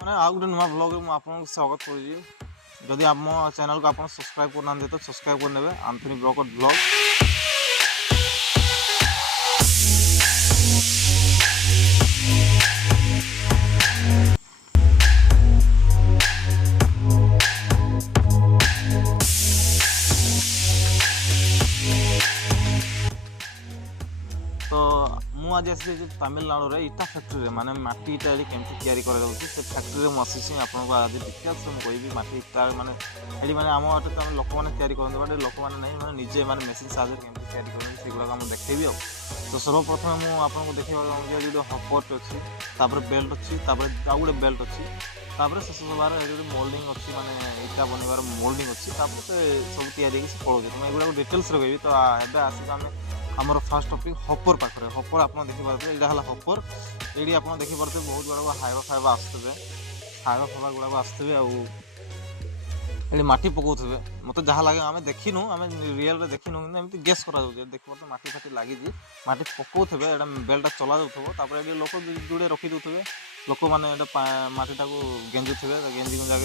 मैंने आउ गोटे नुआ ब्लॉग में आपको स्वागत करुँगी। जदि आम चैनल को आप सब्सक्राइब करना तो सब्सक्राइब करने आंथनी ब्रॉकर ब्लॉग। तो मुझे आसी तमिलनाडु रे इटा फैक्ट्री माने माटी इटा केमती तैयारी करा जाउछि से फैक्ट्री रे मसिछि आपनको आज डिटेल्स में कहबी। माटी इटा माने एडी माने आम आटे त लोक माने तैयारी करन बट लोक माने नहीं माने निजे माने मशीन साहाय्य केमती तैयारी करन सेगुडा हम देखेबी। तो सर्वप्रथम मु आपनको देखैबा जे जो हॉपर अछि तापर बेल्ट अछि तापर आ गुडे बेल्ट अछि तापर से सबार एडी मोल्डिंग अछि माने इटा बनेबार मोल्डिंग अछि तापर से सब तैयारी से पळो जे मैं एगुडा डिटेल्स रे कहबी। तो एबे आसी आमे आमर फास्ट टॉपिक हॉपर पाखे हॉपर आप देखिपे यहाँ हॉपर ये आप देखिपे बहुत गुड़ा हाइवा फाइवा आसुवे हाइवा फाइवा गुड़ा आसुवे आए माटी पकाउे मत जहाँ लगे आम देखिनु आम रियल देखिनु एमती गेस कर देखिए माटी फाटी लगी माटी पकाउे यहाँ बेल्टा चला जाऊपर ये लोक जोड़े रखी दूसरे लोक मैंने माटीटा को गेंजुवे गेंजी गुंजा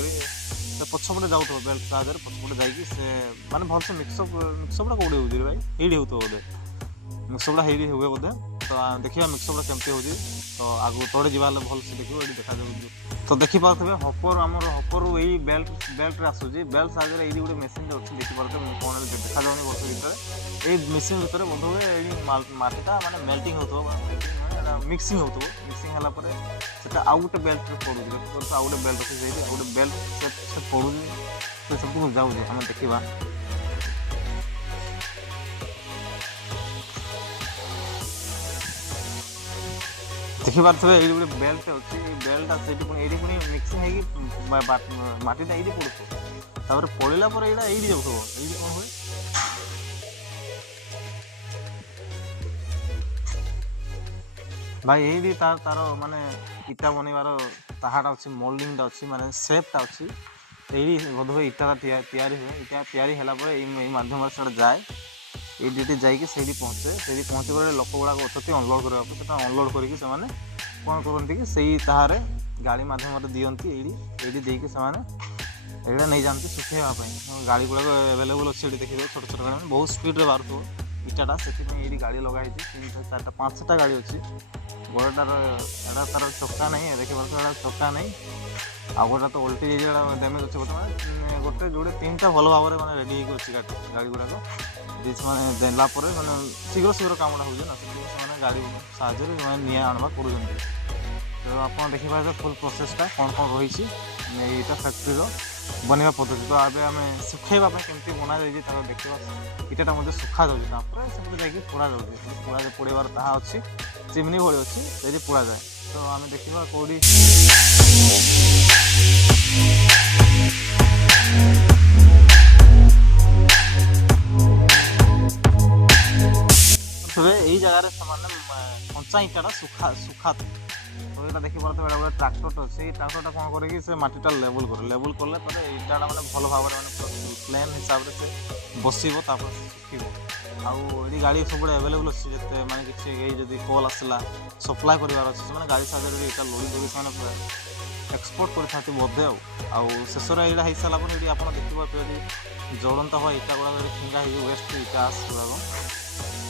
पछपटे जाऊे बेल्ट साहाଯ୍य पछपटे जाकि से माने भलसे मिक्सअपटा कौटे हो भाई ये हो बोधे मिक्सअपटा हेरी हुए बोधे। तो देखिए मिक्सअपटा केमती हो तो आगु तोड़े जा भल से देखिए ये देखा जाऊँ। तो देखिपे हॉपर आम हॉपर यही बेल्ट रे आसूँ बेल्ट साहाଯ୍य ये गोटे मेसीन अच्छी देखिपे फोन देखा जाऊनी बस भर ये मेसीन भितर बोध हुए माटीटा माने मेल्टिंग हो मिक्सिंग हो मिक्सिंग है आउ गोटे बेल्ट पड़ू आउ गोटे बेल्ट अच्छे गोटे बेल्ट से पड़ू से सब जाऊँ आम देखा देखिपे ये गोटे बेल्ट अच्छी बेल्टा से ये मिक्सिंग हो माटीटा ये पड़ू पड़ा पर यहाँ ये जाऊ ये कौन हुए भाई यही तार माने इटा बनइबार ताहाटा अच्छी मोल्डिंगटा अच्छी माने सेपटा अच्छी यही बोध हुए इटा तैयारी हुए इटा तैयारी है माध्यम से जाए ये डीटी जाकि से पहुँचे पर लोक गुड़ाक अच्छे अनलोड करने अनलोड करके कौन करती कि सही ताहारे गाड़ी माध्यम दिखती ये देकी से यहाँ नहीं जाती सुखेवाई गाड़ी गुड़ाक एवेलेबल अच्छे देखिए छोट छोट गाड़ी बहुत स्पीड में बाहर इटाटा से ये गाड़ी लगाई 3-4 5टा गाड़ी अच्छी बड़टार एटा तार चक्का नहीं देखिए चक्का नहीं आ गोटा तो ओल्टी डैमेज अच्छे बर्तमान गोटे जोड़े 3टा भल भाव में मैंने रेडी अच्छी गाड़ी गुड़ाक मैंने देला मैंने शीघ्र शीघ्र कमटा हो से गाड़ी साहय नि आणवा कर। तो आप देखिए फुल प्रोसेसटा कौन कौन रही है फैक्ट्री बनवा पद्धति। तो आगे आम सुखेवाई केमती बना जाए देखा इटा मुझे सुखा जाऊँगी सब जाकि पोड़ा जाऊँगी पोड़ार ता अच्छी चिमनी भाई अच्छी से पोड़ा जाए। तो आम देखा कौड़ी यही जगार कंचा इटा सुखा तो ये देखिए गोटे ट्राक्टर अच्छे ट्राक्टर कौन कर माटीटा लेवल कले इटा मैंने भल भाव में प्लेन हिसाब से बसब सुख आई गाड़ी सब एवेलेबल अच्छे जिते माने कि कल आसला सप्लाय करार अच्छे गाड़ी साहय इटा लोड़ी लोड़ी से एक्सपोर्ट कर बोधे शेष यहाँ हो सारापर ये आप देखिए जड़ता हुआ इटा गुड़ा फिंगा वेस्ट इटा आस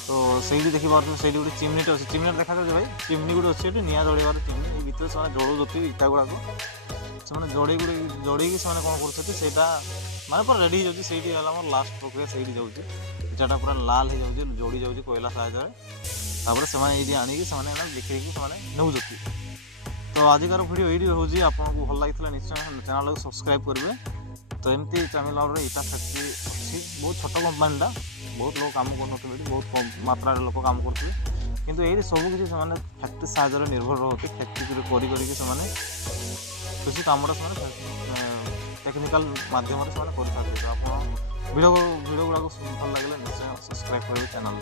तो सही देखिए से गोटे चिमनीटे अच्छे चिमनी देखा जाए भाई चिमनी गोटे अच्छे निआ जड़ार चिमनी भितर से जड़ाऊँ इटा गुड़ाक से जड़े जड़े कौन करता माने पूरा रेडी हो जाए लास्ट प्रक्रिया से जाऊँगी इटाटा पूरा लाल हो जाए जोड़ी जाऊँगी कोयला साहय से आनिकी बिक्री नौती। तो आजिकार वीडियो ये हूँ आपको भल लगी निश्चय चैनल को सब्सक्राइब करेंगे। तो एमती तमिलनाडु इटा फैक्ट्री अच्छी बहुत छोट कंपानीटा बहुत लोग काम कर बहुत मात्रा लोक काम करते किंतु ये सब किसी फैक्ट्री साहय निर्भर रोते फैक्ट्री कृषि कमटा से टेक्निकल माध्यम से कर। तो आप वीडियो गुड़ाक भल लगे निश्चय सब्सक्राइब करेंगे चैनल।